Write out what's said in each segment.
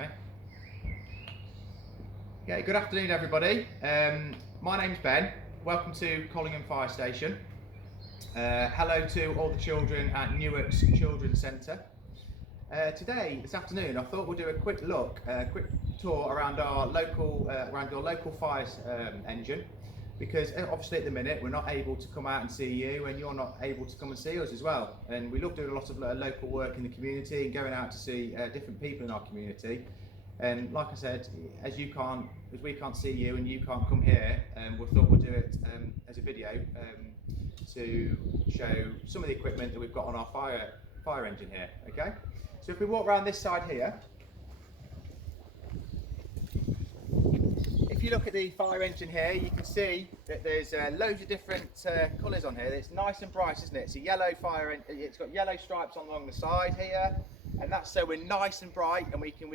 Okay. Okay, good afternoon everybody. My name's Ben. Welcome to Collingham Fire Station. Hello to all the children at Newark's Children's Centre. This afternoon, I thought we'll do a quick tour around your local fire engine, because obviously at the minute we're not able to come out and see you, and you're not able to come and see us as well. And we love doing a lot of local work in the community and going out to see different people in our community. And like I said, as we can't see you and you can't come here, we thought we'll do it as a video to show some of the equipment that we've got on our fire engine here. Okay. So if we walk around this side here, if you look at the fire engine here, you can see that there's loads of different colours on here. It's nice and bright, isn't it? It's a yellow fire engine. It's got yellow stripes along the side here, and that's so we're nice and bright, and we can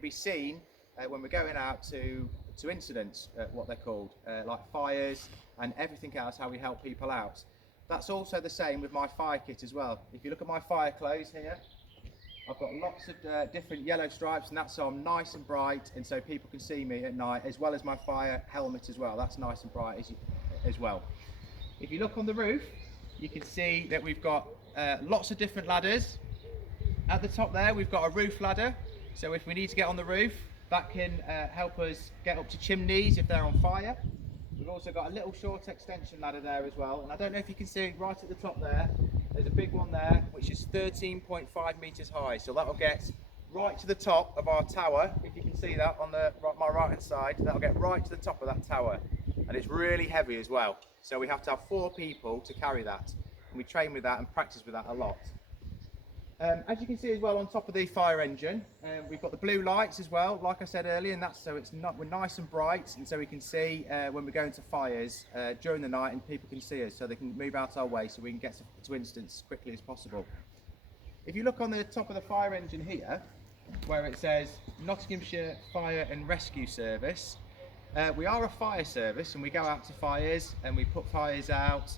be seen when we're going out to incidents, what they're called, like fires and everything else. How we help people out. That's also the same with my fire kit as well. If you look at my fire clothes here, I've got lots of different yellow stripes, and that's so I'm nice and bright, and so people can see me at night, as well as my fire helmet as well. That's nice and bright as well. If you look on the roof, you can see that we've got lots of different ladders. At the top there, we've got a roof ladder, so if we need to get on the roof, that can help us get up to chimneys if they're on fire. We've also got a little short extension ladder there as well, and I don't know if you can see right at the top there, there's a big one there which is 13.5 metres high, so that will get right to the top of our tower. If you can see that on my right hand side, that will get right to the top of that tower, and it's really heavy as well, so we have to have 4 people to carry that, and we train with that and practice with that a lot. As you can see as well, on top of the fire engine, we've got the blue lights as well, like I said earlier, and that's so we're nice and bright, and so we can see when we're going to fires during the night, and people can see us, so they can move out our way, so we can get to incidents as quickly as possible. If you look on the top of the fire engine here, where it says Nottinghamshire Fire and Rescue Service, we are a fire service, and we go out to fires and we put fires out,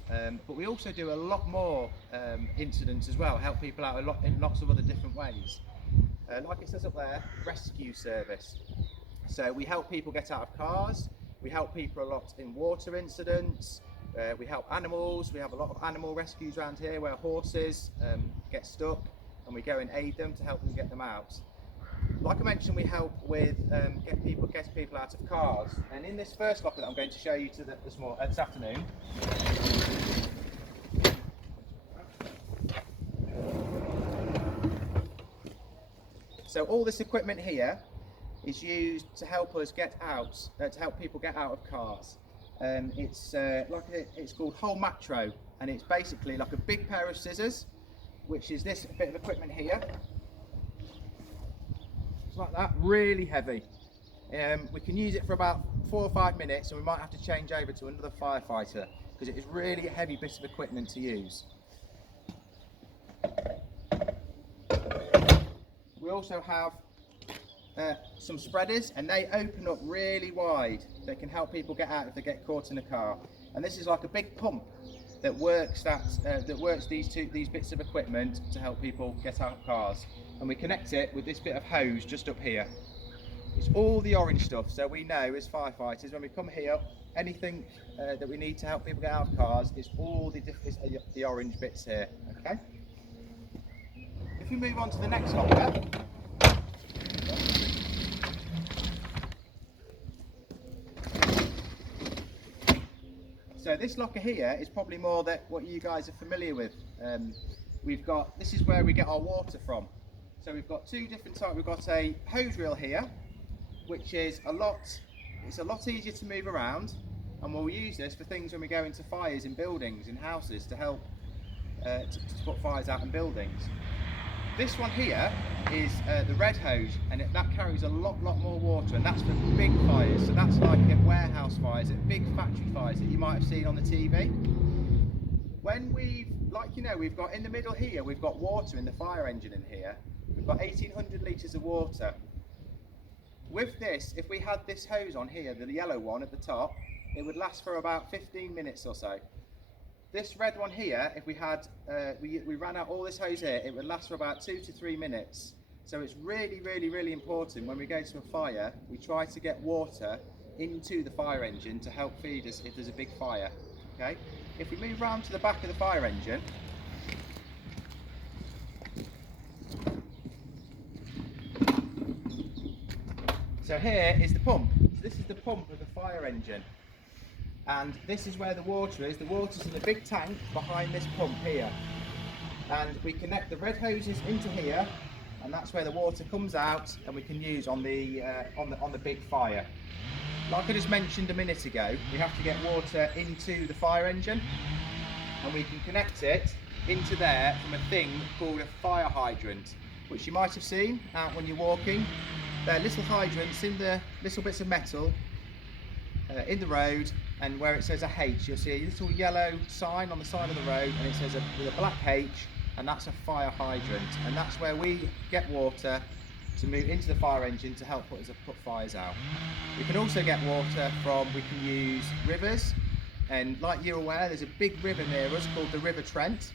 but we also do a lot more incidents as well, help people out in lots of other different ways. Like it says up there, rescue service. So we help people get out of cars, we help people a lot in water incidents, we help animals. We have a lot of animal rescues around here where horses get stuck, and we go and aid them to help them get them out. Like I mentioned, we help with get people out of cars, and in this first locker that I'm going to show you this afternoon, so all this equipment here is used to help us get out, to help people get out of cars. It's called whole matro, and it's basically like a big pair of scissors, which is this bit of equipment here. Like that, really heavy. We can use it for about 4 or 5 minutes, and we might have to change over to another firefighter because it is really a heavy bit of equipment to use. We also have some spreaders, and they open up really wide. They can help people get out if they get caught in a car. And this is like a big pump that works these bits of equipment to help people get out of cars. And we connect it with this bit of hose just up here. It's all the orange stuff, so we know as firefighters when we come here, anything that we need to help people get out of cars, it's all the orange bits here. Okay. If we move on to the next locker. So this locker here is probably more that what you guys are familiar with. This is where we get our water from. So we've got 2 different types. We've got a hose reel here, which is a lot easier to move around, and we'll use this for things when we go into fires in buildings, in houses, to help to put fires out in buildings. This one here is the red hose, and that carries a lot more water, and that's for big fires. So that's like at warehouse fires, at big factory fires that you might have seen on the TV. When we've got in the middle here, we've got water in the fire engine in here. We've got 1800 litres of water. With this, if we had this hose on here, the yellow one at the top, it would last for about 15 minutes or so. This red one here, if we ran out all this hose here, it would last for about 2 to 3 minutes. So it's really important when we go to a fire, we try to get water into the fire engine to help feed us if there's a big fire. Okay? If we move round to the back of the fire engine, so here is the pump. So this is the pump of the fire engine. And this is where the water is. The water's in a big tank behind this pump here. And we connect the red hoses into here, and that's where the water comes out and we can use on the big fire. Like I just mentioned a minute ago, we have to get water into the fire engine, and we can connect it into there from a thing called a fire hydrant, which you might have seen out when you're walking. They're little hydrants in the little bits of metal in the road, and where it says a H, you'll see a little yellow sign on the side of the road, and it says with a black H, and that's a fire hydrant, and that's where we get water to move into the fire engine to help put fires out. We can also get water from, we can use rivers, and like you're aware, there's a big river near us called the River Trent,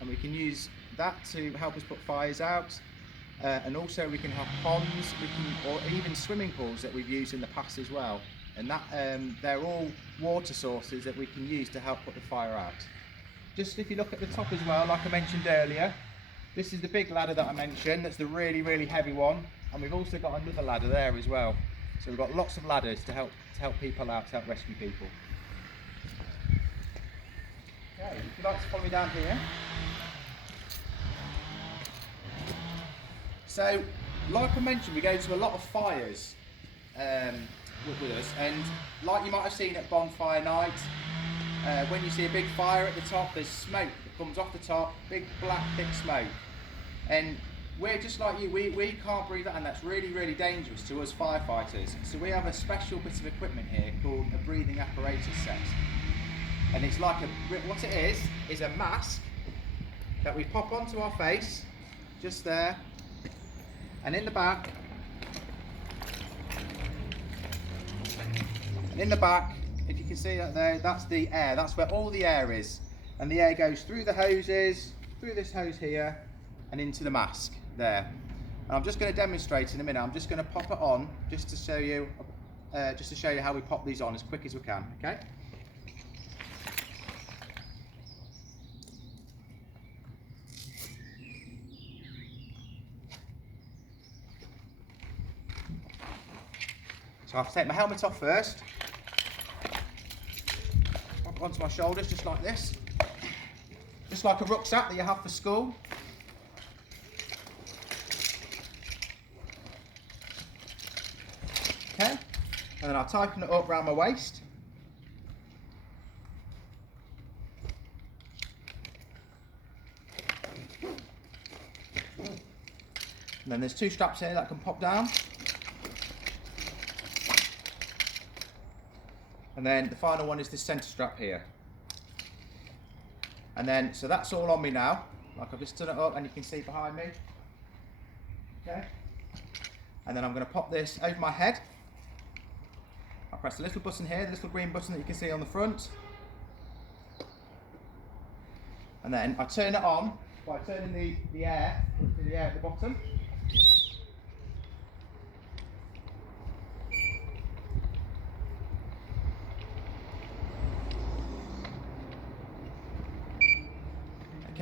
and we can use that to help us put fires out. And also we can have ponds, or even swimming pools that we've used in the past as well. And that they're all water sources that we can use to help put the fire out. Just if you look at the top as well, like I mentioned earlier, this is the big ladder that I mentioned. That's the really heavy one, and we've also got another ladder there as well. So we've got lots of ladders to help people out, to help rescue people. Okay, if you'd like to follow me down here. So, like I mentioned, we go to a lot of fires with us, and like you might have seen at bonfire night, when you see a big fire at the top, there's smoke that comes off the top, big black thick smoke, and we're just like you, we can't breathe that, and that's really dangerous to us firefighters. So we have a special bit of equipment here called a breathing apparatus set, and it's like what it is a mask that we pop onto our face, just there. And in the back, if you can see that there, that's the air. That's where all the air is. And the air goes through the hoses, through this hose here, and into the mask there. And I'm just going to demonstrate in a minute. I'm just going to pop it on just to show you how we pop these on as quick as we can. Okay. So I have to take my helmet off first, pop it onto my shoulders just like this, just like a rucksack that you have for school. Okay, and then I'll tighten it up around my waist. And then there's two straps here that can pop down. And then the final one is this centre strap here. And then, so that's all on me now. Like I've just done it up and you can see behind me. Okay. And then I'm going to pop this over my head. I'll press the little button here, the little green button that you can see on the front. And then I turn it on by turning the air to the air at the bottom.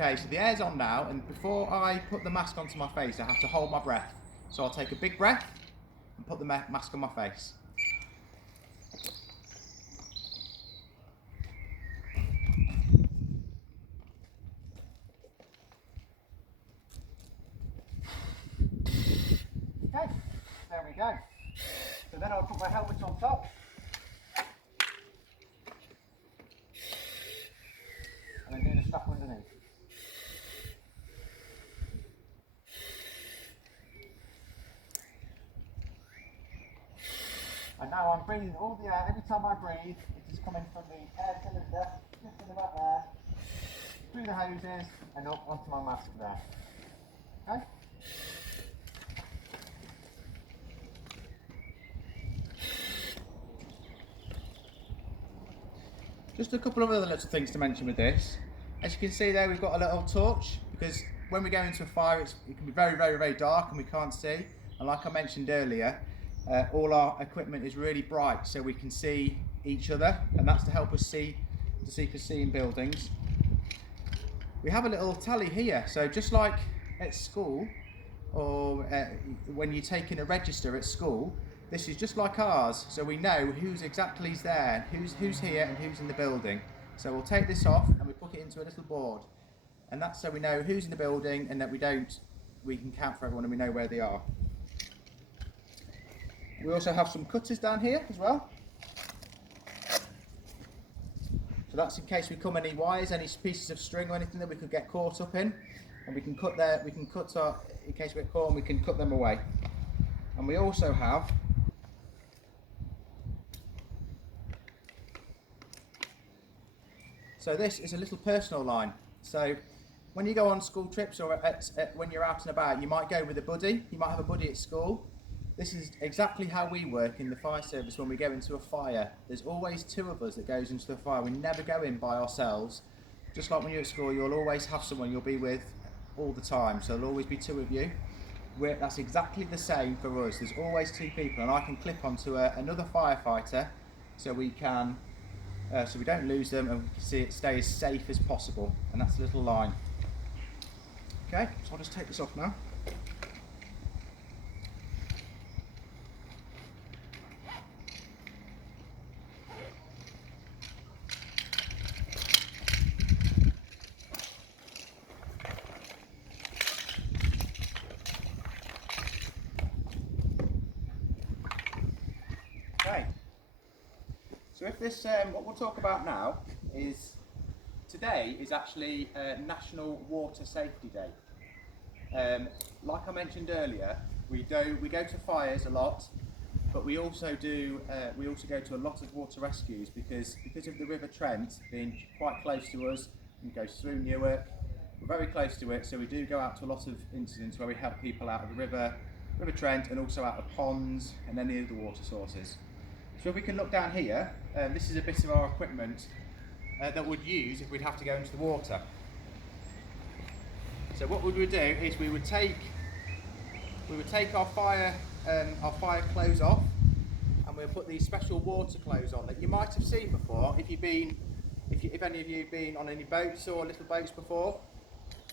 Okay, so the air's on now, and before I put the mask onto my face, I have to hold my breath. So I'll take a big breath and put the mask on my face. Okay, there we go. So then I'll put my helmet on top. And then do the strap underneath. And now I'm breathing all the air. Every time I breathe, it is coming from the air cylinder, just in the back there, through the hoses, and up onto my mask there. Okay? Just a couple of other little things to mention with this. As you can see there, we've got a little torch, because when we go into a fire, it can be very, very, very dark and we can't see. And like I mentioned earlier, all our equipment is really bright so we can see each other, and that's to help us see in buildings. We have a little tally here, so just like at school, or when you're taking a register at school, this is just like ours, so we know who's exactly there, who's here and who's in the building. So we'll take this off and we put it into a little board, and that's so we know who's in the building and that we can count for everyone and we know where they are. We also have some cutters down here as well. So that's in case we come any wires, any pieces of string or anything that we could get caught up in, and we can cut in case we get caught, and we can cut them away. And we also have this is a little personal line. So when you go on school trips or when you're out and about, you might go with a buddy. You might have a buddy at school. This is exactly how we work in the fire service when we go into a fire. There's always two of us that goes into the fire. We never go in by ourselves. Just like when you're at school, you'll always have someone you'll be with all the time. So there'll always be two of you. That's exactly the same for us. There's always two people, and I can clip onto another firefighter so we can, so we don't lose them and we can see it stay as safe as possible. And that's a little line. Okay, so I'll just take this off now. Okay, so if this, what we'll talk about now is, today is actually National Water Safety Day. Like I mentioned earlier, we go to fires a lot, but we also go to a lot of water rescues because of the River Trent being quite close to us and goes through Newark. We're very close to it, so we do go out to a lot of incidents where we help people out of the River Trent and also out of ponds and any of the water sources. So if we can look down here, this is a bit of our equipment that we'd use if we'd have to go into the water. So what we would do is we would take our fire clothes off, and we'll put these special water clothes on that you might have seen before if any of you have been on any boats or little boats before.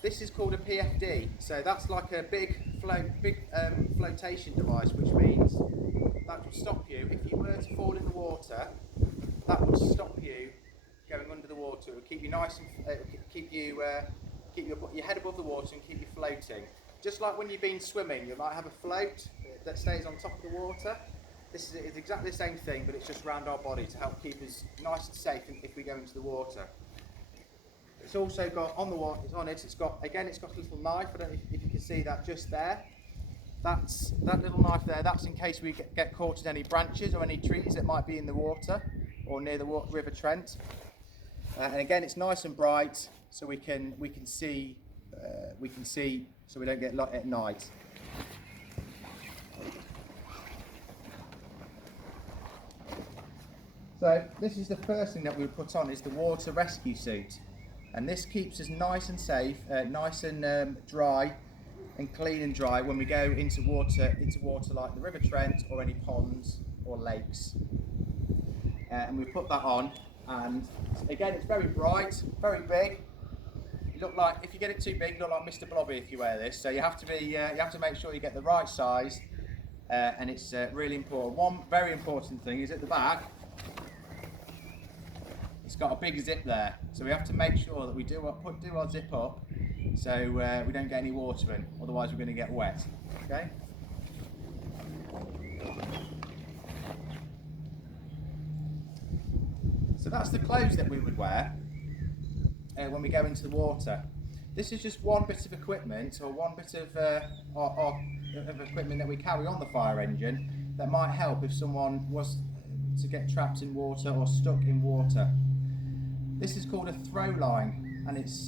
This is called a PFD. So that's like a big flotation device, which means that will stop you if you were to fall in the water. That would stop you going under the water. It will keep you nice and keep your head above the water and keep you floating. Just like when you've been swimming, you might have a float that stays on top of the water. This is exactly the same thing, but it's just around our body to help keep us nice and safe if we go into the water. It's also got on the water. It's got a little knife. I don't know if you can see that just there. That little knife there. That's in case we get caught in any branches or any trees that might be in the water or near the River Trent. And again, it's nice and bright, so we can see. So we don't get light at night. So this is the first thing that we put on, is the water rescue suit, and this keeps us nice and safe, nice and dry and clean and dry when we go into water like the River Trent or any ponds or lakes. And we put that on, and again, it's very bright, very big. You look like, if you get it too big, you look like Mr. Blobby if you wear this. So you have to make sure you get the right size, and it's really important. One very important thing is at the back, it's got a big zip there. So we have to make sure that we do our zip up, so we don't get any water in. Otherwise, we're going to get wet. Okay. So that's the clothes that we would wear when we go into the water. This is just one bit of equipment, or one bit of equipment that we carry on the fire engine that might help if someone was to get trapped in water or stuck in water. This is called a throw line, and it's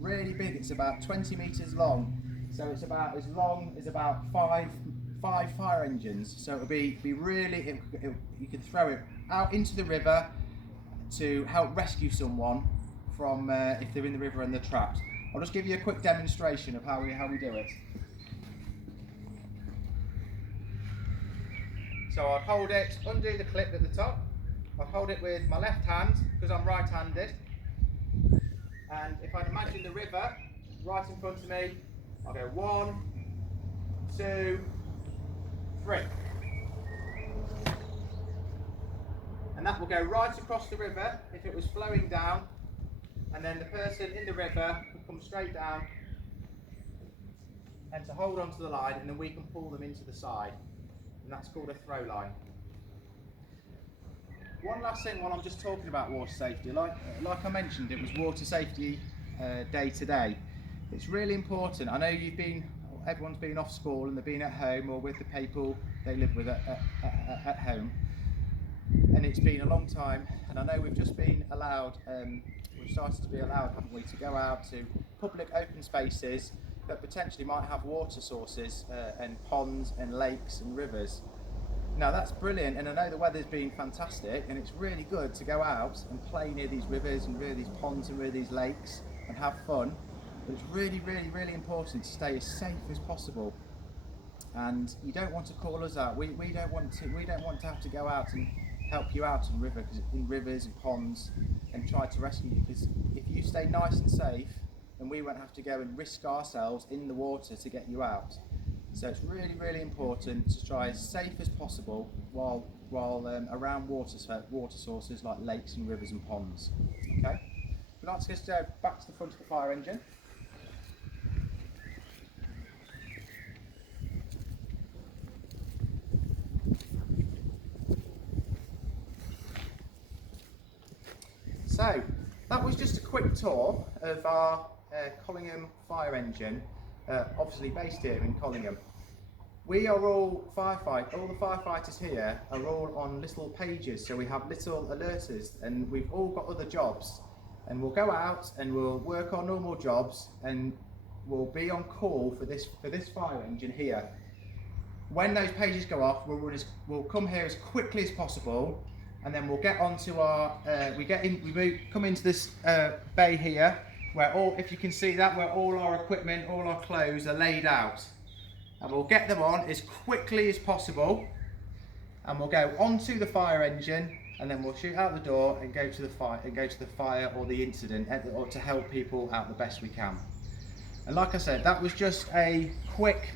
really big. It's about 20 meters long, so it's about as long as about five fire engines. So it'll be really, you can throw it out into the river to help rescue someone from if they're in the river and they're trapped. I'll just give you a quick demonstration of how we do it. So I'd hold it, undo the clip at the top. I'd hold it with my left hand because I'm right-handed. And if I'd imagine the river right in front of me, I'll go 1, 2, 3. And that will go right across the river if it was flowing down, and then the person in the river would come straight down and to hold onto the line, and then we can pull them into the side, and that's called a throw line. One last thing while I'm just talking about water safety, like I mentioned, it was water safety day today. It's really important. I know everyone's been off school and they've been at home or with the people they live with at home, and it's been a long time, and I know we've just been allowed, we've started to be allowed, haven't we, to go out to public open spaces that potentially might have water sources and ponds and lakes and rivers. Now that's brilliant, and I know the weather's been fantastic, and it's really good to go out and play near these rivers and near these ponds and near these lakes and have fun. But it's really, really, really important to stay as safe as possible. And you don't want to call us out. We don't want to have to go out and help you out in rivers and ponds and try to rescue you. Because if you stay nice and safe, then we won't have to go and risk ourselves in the water to get you out. So it's really, really important to try as safe as possible while around water sources like lakes and rivers and ponds. Okay, we'd like to just go back to the front of the fire engine. So that was just a quick tour of our Collingham fire engine, obviously based here in Collingham. We are all the firefighters here are all on little pages, so we have little alerters, and we've all got other jobs, and we'll go out and we'll work our normal jobs, and we'll be on call for this fire engine here. When those pages go off, we'll come here as quickly as possible, and then we'll get onto our come into this bay here, where if you can see that, where all our equipment, all our clothes are laid out, and we'll get them on as quickly as possible, and we'll go onto the fire engine, and then we'll shoot out the door and go to the fire or the incident, or to help people out the best we can. And like I said, that was just a quick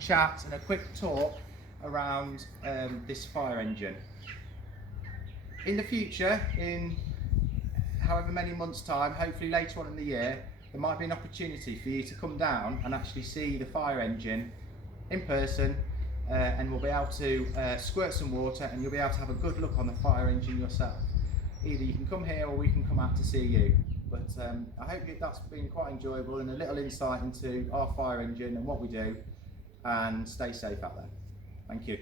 chat and a quick talk around this fire engine. In the future, in however many months' time, hopefully later on in the year, there might be an opportunity for you to come down and actually see the fire engine in person, and we'll be able to squirt some water, and you'll be able to have a good look on the fire engine yourself. Either you can come here or we can come out to see you. But I hope that's been quite enjoyable and a little insight into our fire engine and what we do, and stay safe out there. Thank you.